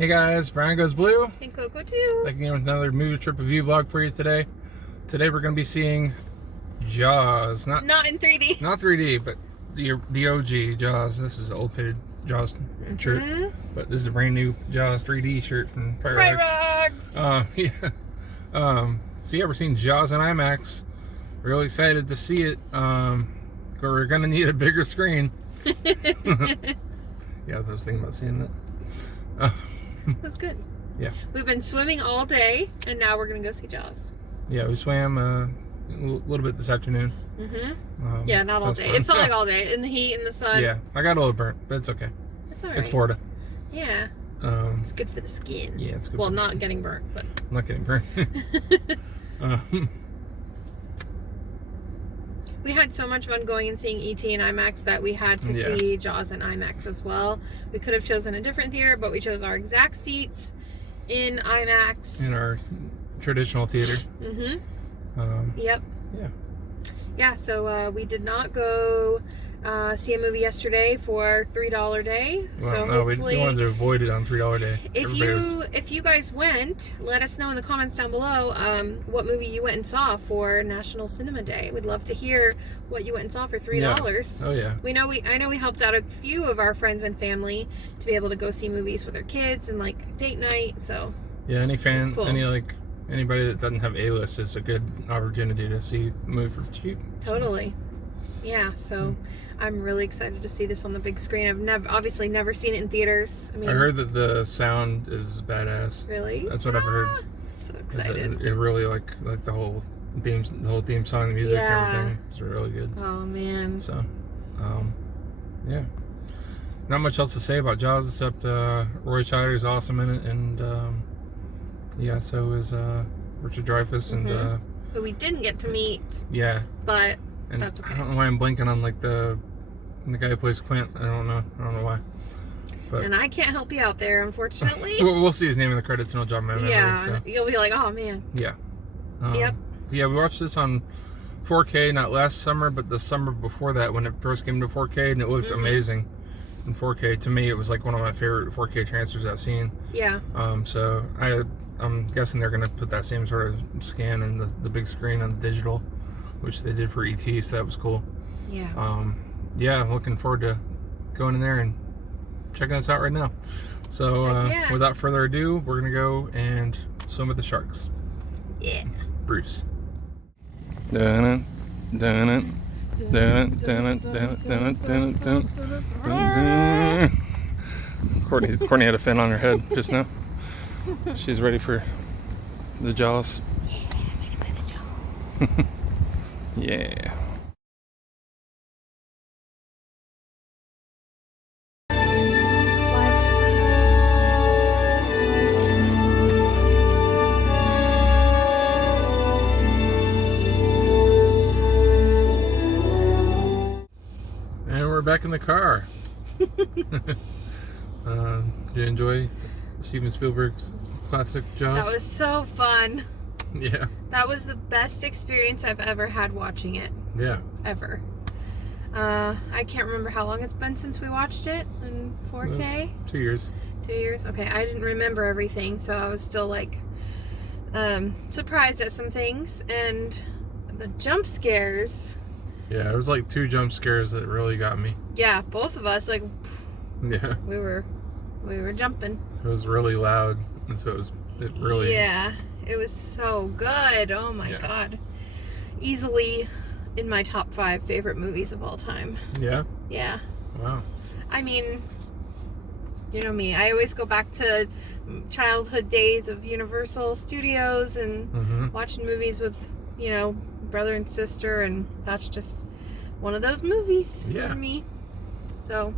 Hey guys, Brian Goes Blue. And Coco too. Back again with another movie trip review vlog for you today. Today we're going to be seeing Jaws. Not in 3D. Not 3D, but the OG Jaws. This is an old faded Jaws shirt. But this is a brand new Jaws 3D shirt from Fright Rocks. So yeah, we're seeing Jaws in Imax. Really excited to see it. We're going to need a bigger screen. Yeah, I was thinking about seeing that. That's good. Yeah. We've been swimming all day, and now we're gonna go see Jaws. Yeah, we swam a little bit this afternoon. Yeah, not all day. Fun. It felt like all day in the heat, in the sun. Yeah, I got a little burnt, but it's okay. It's all right. It's Florida. Yeah. It's good for the skin. Yeah, it's good. Well, for the not skin. getting burnt, but Not getting burnt. we had so much fun going and seeing E.T. in IMAX that we had to see Jaws in IMAX as well. We could have chosen a different theater, but we chose our exact seats in IMAX. In our traditional theater. Yep. Yeah. Yeah, so we did not go see a movie yesterday for $3 day. Well, so no, hopefully, we wanted to avoid it on $3 day. If you guys went, let us know in the comments down below what movie you went and saw for National Cinema Day. We'd love to hear what you went and saw for $3. Yeah. Oh yeah. I know we helped out a few of our friends and family to be able to go see movies with their kids and like date night. So yeah, any fan, cool. anybody that doesn't have A-list is a good opportunity to see a movie for cheap. Totally. Yeah, so I'm really excited to see this on the big screen. I've obviously never seen it in theaters. I heard that the sound is badass. Really? That's what I've heard. So excited. It really like the whole theme song, the music, and everything is really good. Oh man. So, yeah. Not much else to say about Jaws except Roy Scheider is awesome in it, and yeah, so is Richard Dreyfuss, and but we didn't get to meet. Yeah. But and that's okay. I don't know why I'm blanking on like the guy who plays Quint. I don't know why. But and I can't help you out there, unfortunately. we'll see his name in the credits, and it'll jog my memory. Yeah, so. you'll be like, oh man. Yeah. Yep. Yeah, we watched this on 4K, not last summer, but the summer before that when it first came to 4K, and it looked amazing in 4K. To me, it was like one of my favorite 4K transfers I've seen. Yeah. So I'm guessing they're gonna put that same sort of scan in the big screen on the digital, which they did for ET, so that was cool. Yeah. Yeah, I'm looking forward to going in there and checking this out right now. So without further ado, we're gonna go and swim with the sharks. Yeah. Bruce. Courtney had a fin on her head just now. She's ready for the Jaws. Yeah. And we're back in the car. Did you enjoy Steven Spielberg's classic Jaws? That was so fun. Yeah. That was the best experience I've ever had watching it. Yeah. Ever. I can't remember how long it's been since we watched it in 4K. 2 years. 2 years? Okay, I didn't remember everything, so I was still like surprised at some things. And the jump scares. Yeah, it was like 2 jump scares that really got me. Yeah, both of us, like, yeah, we were jumping. It was really loud, and so it really. Yeah, it was so good. Oh my god, easily in my top 5 favorite movies of all time. Yeah. Yeah. Wow. I mean, you know me. I always go back to childhood days of Universal Studios and watching movies with, brother and sister, and that's just one of those movies for me. So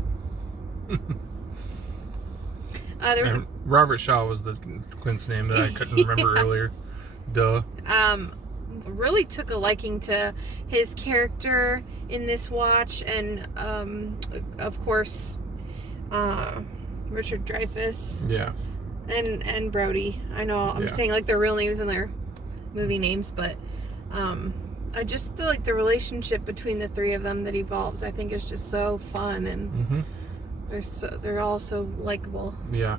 there was Robert Shaw was the Quint's name that I couldn't remember earlier. Duh. Really took a liking to his character in this watch, and of course Richard Dreyfuss. Yeah. And Brody. I know I'm saying like their real names and their movie names, but I just feel like the relationship between the three of them that evolves, I think, is just so fun, and they're all so likable. Yeah.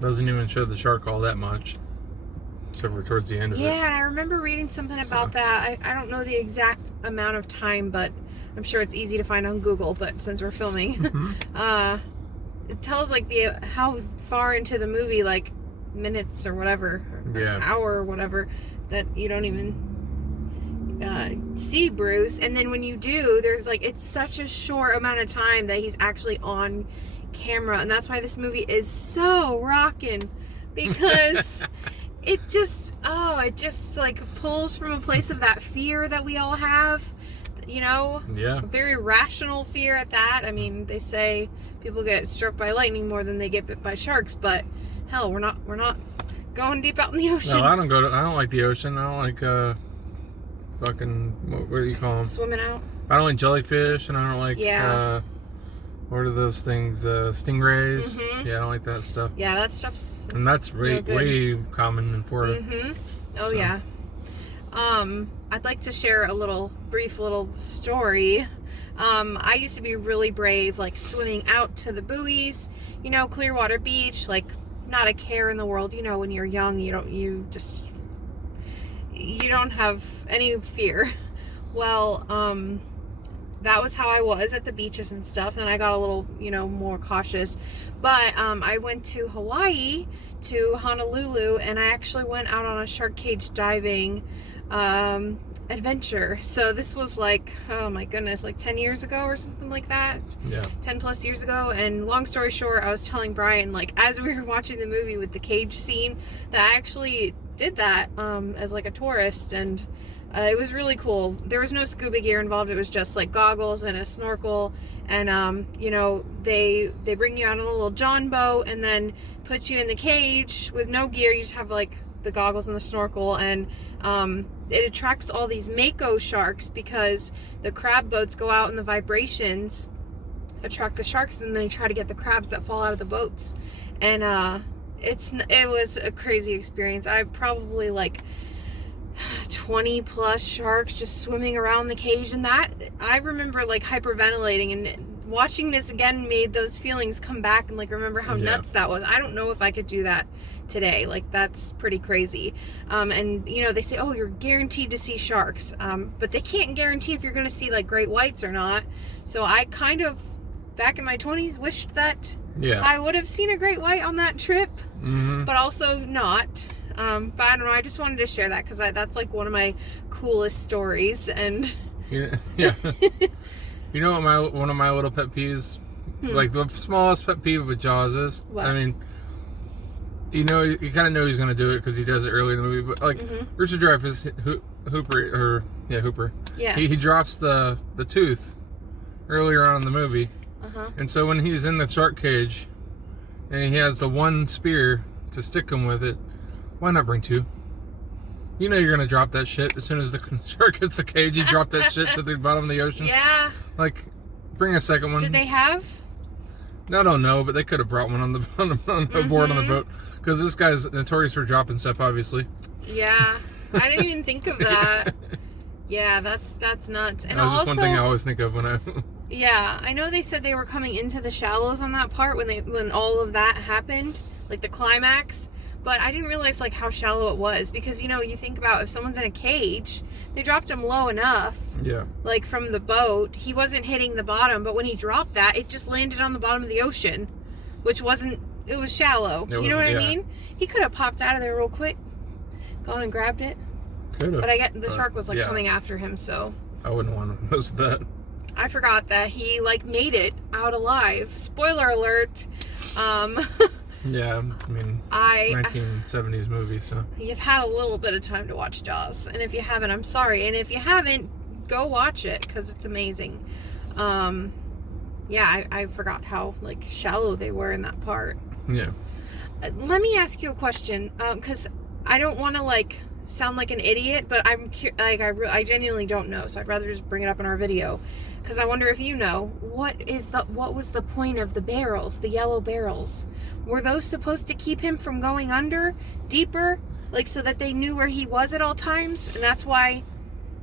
Doesn't even show the shark all that much. Except for towards the end of it. Yeah, and I remember reading something about that. I don't know the exact amount of time, but I'm sure it's easy to find on Google, but since we're filming, it tells like how far into the movie, like minutes or whatever, or an hour or whatever, that you don't even see Bruce. And then when you do, there's like, it's such a short amount of time that he's actually on camera, and that's why this movie is so rocking, because it just like pulls from a place of that fear that we all have, you know? Yeah. A very rational fear at that. I mean, they say people get struck by lightning more than they get bit by sharks, but hell, we're not going deep out in the ocean. No, I don't like the ocean. I don't like fucking, what do you call them? Swimming out. I don't like jellyfish, and I don't like what are those things? Stingrays. Yeah, I don't like that stuff. Yeah, that stuff's. And that's way common in Florida. Oh, so. Yeah. I'd like to share a brief little story. I used to be really brave, like swimming out to the buoys, you know, Clearwater Beach, like not a care in the world. You know, when you're young, you don't have any fear. Well, that was how I was at the beaches and stuff, and I got a little, you know, more cautious. But I went to Hawaii, to Honolulu, and I actually went out on a shark cage diving adventure. So this was like, oh my goodness, like 10 years ago or something like that. Yeah. 10 plus years ago. And long story short, I was telling Brian, like, as we were watching the movie with the cage scene, that I actually did that as like a tourist, and it was really cool. There was no scuba gear involved. It was just like goggles and a snorkel, and you know, they bring you out on a little John boat and then put you in the cage with no gear. You just have like the goggles and the snorkel, and it attracts all these mako sharks because the crab boats go out and the vibrations attract the sharks, and they try to get the crabs that fall out of the boats. And it was a crazy experience. I probably like 20 plus sharks just swimming around the cage, and that I remember like hyperventilating, and watching this again made those feelings come back, and like remember how nuts that was. I don't know if I could do that today. Like, that's pretty crazy. And you know, they say, oh, you're guaranteed to see sharks, but they can't guarantee if you're going to see like great whites or not. So I kind of, back in my 20s, wished that I would have seen a great white on that trip, but also not. But I don't know, I just wanted to share that because that's like one of my coolest stories. And yeah. You know what one of my little pet peeves, like the smallest pet peeve with Jaws is? What? I mean, you know, you kind of know he's going to do it because he does it early in the movie, but like Richard Dreyfuss, Hooper. Yeah. He drops the tooth earlier on in the movie. And so when he's in the shark cage and he has the one spear to stick him with it, why not bring two? You know you're going to drop that shit as soon as the shark hits the cage. You drop that shit to the bottom of the ocean. Yeah. Like, bring a second one. Did they have? I don't know, but they could have brought one on the board on the boat. Because this guy's notorious for dropping stuff, obviously. Yeah. I didn't even think of that. Yeah, that's nuts. And that was just one thing I always think of when I... Yeah, I know they said they were coming into the shallows on that part when all of that happened, like the climax, but I didn't realize like how shallow it was, because you know, you think about if someone's in a cage, they dropped him low enough. Yeah. Like from the boat, he wasn't hitting the bottom, but when he dropped that, it just landed on the bottom of the ocean, which it was shallow. You know what I mean? He could have popped out of there real quick, gone and grabbed it. Could have. But I get the shark was like coming after him, so. I wouldn't want to miss that. I forgot that he like made it out alive. Spoiler alert. Yeah, I mean, 1970s movie, so. You've had a little bit of time to watch Jaws, and if you haven't, I'm sorry. And if you haven't, go watch it because it's amazing. Yeah, I forgot how like shallow they were in that part. Yeah. Let me ask you a question, because I don't want to like sound like an idiot, but I genuinely don't know, so I'd rather just bring it up in our video, because I wonder if you know what was the point of the barrels, the yellow barrels? Were those supposed to keep him from going under deeper, like so that they knew where he was at all times, and that's why?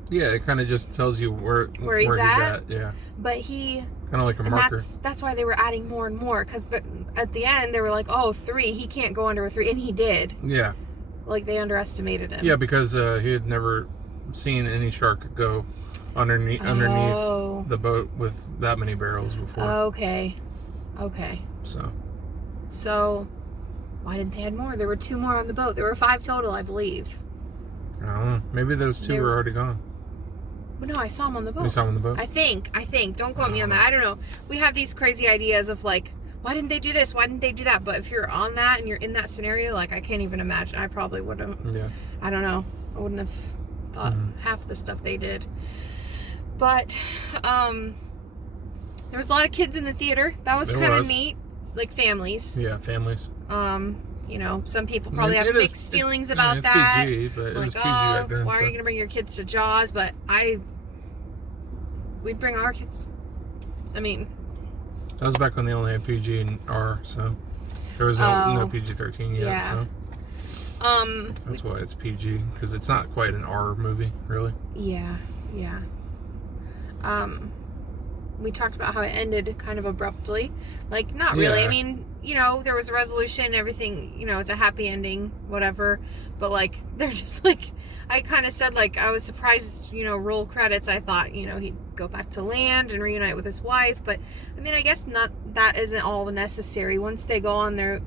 Yeah, it kind of just tells you where he's at. Yeah. But he Kind of like a and marker. That's why they were adding more and more, because at the end they were like, oh, 3, he can't go under a 3, and he did. Yeah. Like, they underestimated him. Yeah, because he had never seen any shark go underneath the boat with that many barrels before. Okay. So, why didn't they add more? There were 2 more on the boat. There were 5 total, I believe. I don't know. Maybe those 2 were already gone. Well, no, I saw him on the boat. You saw him on the boat? I think. Don't quote me on that. I don't know. We have these crazy ideas of like, why didn't they do this? Why didn't they do that? But if you're on that and you're in that scenario, like, I can't even imagine. I probably wouldn't. Yeah. I don't know. I wouldn't have thought half the stuff they did. But there was a lot of kids in the theater. That was kind of neat. Like, families. Yeah, families. You know, some people probably have mixed feelings about that. PG, but it was PG back then. Why are you going to bring your kids to Jaws? But we'd bring our kids. I mean, that was back when they only had PG and R, so there was no PG-13 yet. Yeah. So that's why it's PG, because it's not quite an R movie, really. Yeah. We talked about how it ended kind of abruptly. Like, not really. I mean, you know, there was a resolution, everything, you know, it's a happy ending, whatever. But, like, they're just, like, I kind of said, like, I was surprised, you know, roll credits. I thought, you know, he'd go back to land and reunite with his wife. But, I mean, I guess that isn't all necessary. Once they go on their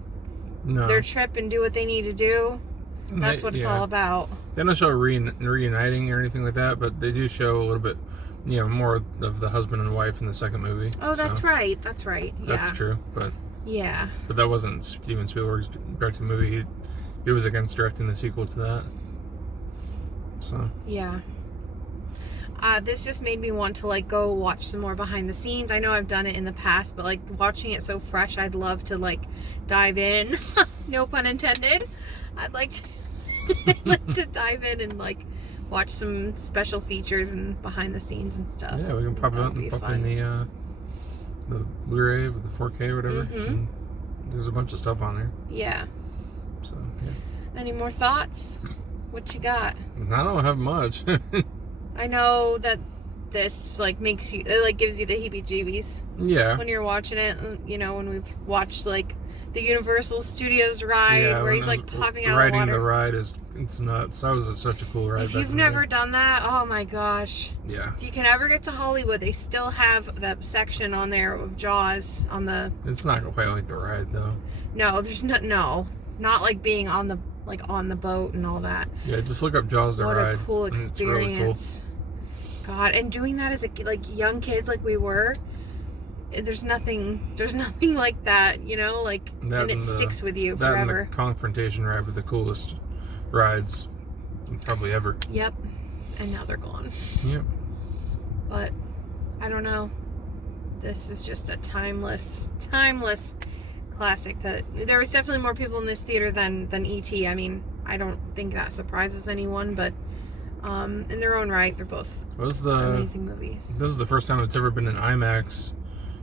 trip and do what they need to do, that's what it's all about. They don't show reuniting or anything like that, but they do show a little bit, you know, more of the husband and wife in the second movie. Oh, that's right. Yeah. That's true, but... Yeah. But that wasn't Steven Spielberg's directed movie. He was against directing the sequel to that. So... Yeah. This just made me want to, like, go watch some more behind the scenes. I know I've done it in the past, but, like, watching it so fresh, I'd love to, like, dive in. No pun intended. I'd like to dive in and, like, watch some special features and behind the scenes and stuff. Yeah, we can pop in the Blu-ray with the 4K or whatever. And there's a bunch of stuff on there. Yeah. So, yeah. Any more thoughts? What you got? I don't have much. I know that this, like, makes you, it, like, gives you the heebie-jeebies. Yeah. When you're watching it, you know, when we've watched, like, the Universal Studios ride where he's, like, popping out of the water. Riding the ride it's nuts. That was such a cool ride. If you've never done that, oh my gosh. Yeah. If you can ever get to Hollywood, they still have that section on there of Jaws on the... It's not quite like the ride, though. No, there's not like being on the boat and all that. Yeah, just look up Jaws the ride. What a cool experience. It's really cool. God, and doing that as young kids like we were, there's nothing like that, you know, like, and it sticks with you forever. That and the confrontation ride with the coolest rides probably ever. Yep. And now they're gone. Yep. But I don't know. This is just a timeless classic. That there was definitely more people in this theater than E.T. I mean, I don't think that surprises anyone, but in their own right, they're both amazing movies. This is the first time it's ever been in IMAX,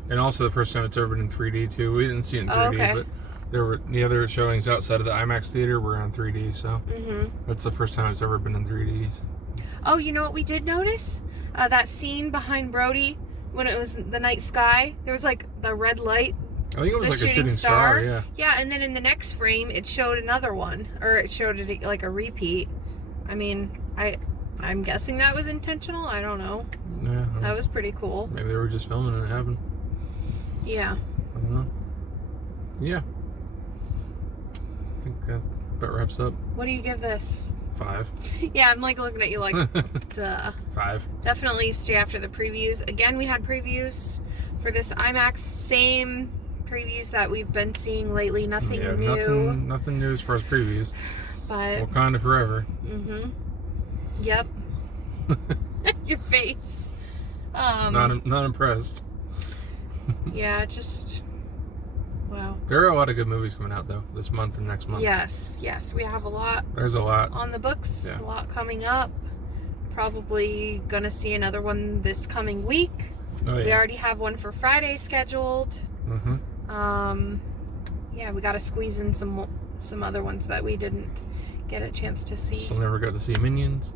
and also the first time it's ever been in 3D too. We didn't see it in 3D, but there were the other showings outside of the IMAX theater were on 3D, so that's the first time it's ever been in 3D. Oh, you know what we did notice? That scene behind Brody when it was the night sky. There was like the red light. I think it was like a shooting star. Yeah. Yeah, and then in the next frame, it showed another one, or it showed it like a repeat. I mean, I'm guessing that was intentional. I don't know. Yeah. That was pretty cool. Maybe they were just filming and it happened. Yeah. I don't know. Yeah. I think that about wraps up. What do you give this? 5. Yeah, I'm like looking at you like, duh. 5. Definitely stay after the previews. Again, we had previews for this IMAX. Same previews that we've been seeing lately. Nothing new. Nothing new as far as previews. But Wakanda forever. Yep. Your face. Not impressed. Yeah, just wow. There are a lot of good movies coming out though this month and next month. Yes, we have a lot. There's a lot on the books. Yeah. A lot coming up. Probably gonna see another one this coming week. Oh, yeah. We already have one for Friday scheduled. Yeah, we got to squeeze in some other ones that we didn't get a chance to see. Still never got to see Minions.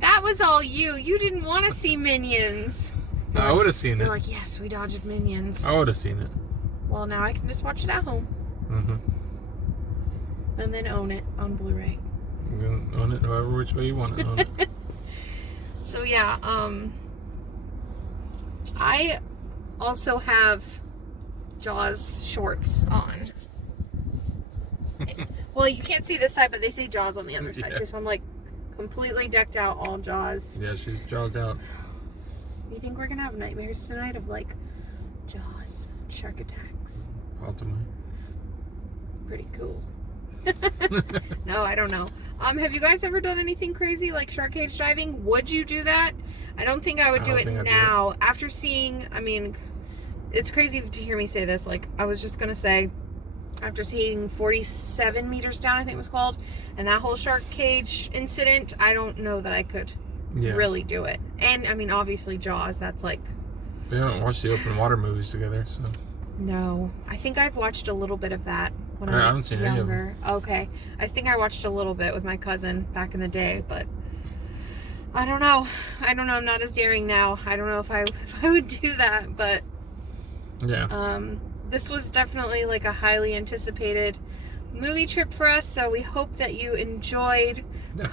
That was all you. You didn't want to see Minions. No, I would have seen You're it. like, yes, we dodged minions. I would have seen it. Well, now I can just watch it at home. And then own it on Blu-ray. You can own it however which way you want to own it. So yeah, I also have Jaws shorts on. Well, you can't see this side, but they say Jaws on the other side too. So I'm like completely decked out, all Jaws. Yeah, she's Jawsed out. You think we're gonna have nightmares tonight of like Jaws, shark attacks? Possibly. Pretty cool. No, I don't know. Have you guys ever done anything crazy like shark cage diving? Would you do that? I don't think I would do it now. After seeing, I mean, it's crazy to hear me say this. Like, I was just gonna say, after seeing 47 meters down, I think it was called, and that whole shark cage incident, I don't know that I could really do it. And I mean, obviously Jaws, that's like... We haven't watched the open water movies together, so... No. I think I've watched a little bit of that when I was younger. Any of them. Okay. I think I watched a little bit with my cousin back in the day, but I don't know. I'm not as daring now. I don't know if I would do that, but... Yeah. This was definitely like a highly anticipated movie trip for us, so we hope that you enjoyed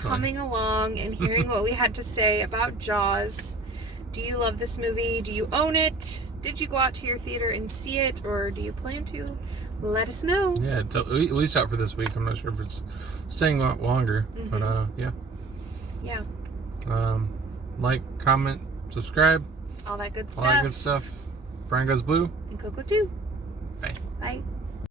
coming along and hearing what we had to say about Jaws. Do you love this movie? Do you own it? Did you go out to your theater and see it, or do you plan to? Let us know. Yeah, it's at least out for this week. I'm not sure if it's staying longer, but yeah. Yeah. Like, comment, subscribe. All that good stuff. All that good stuff. Brian Goes Blue. And Coco too. Bye. Bye.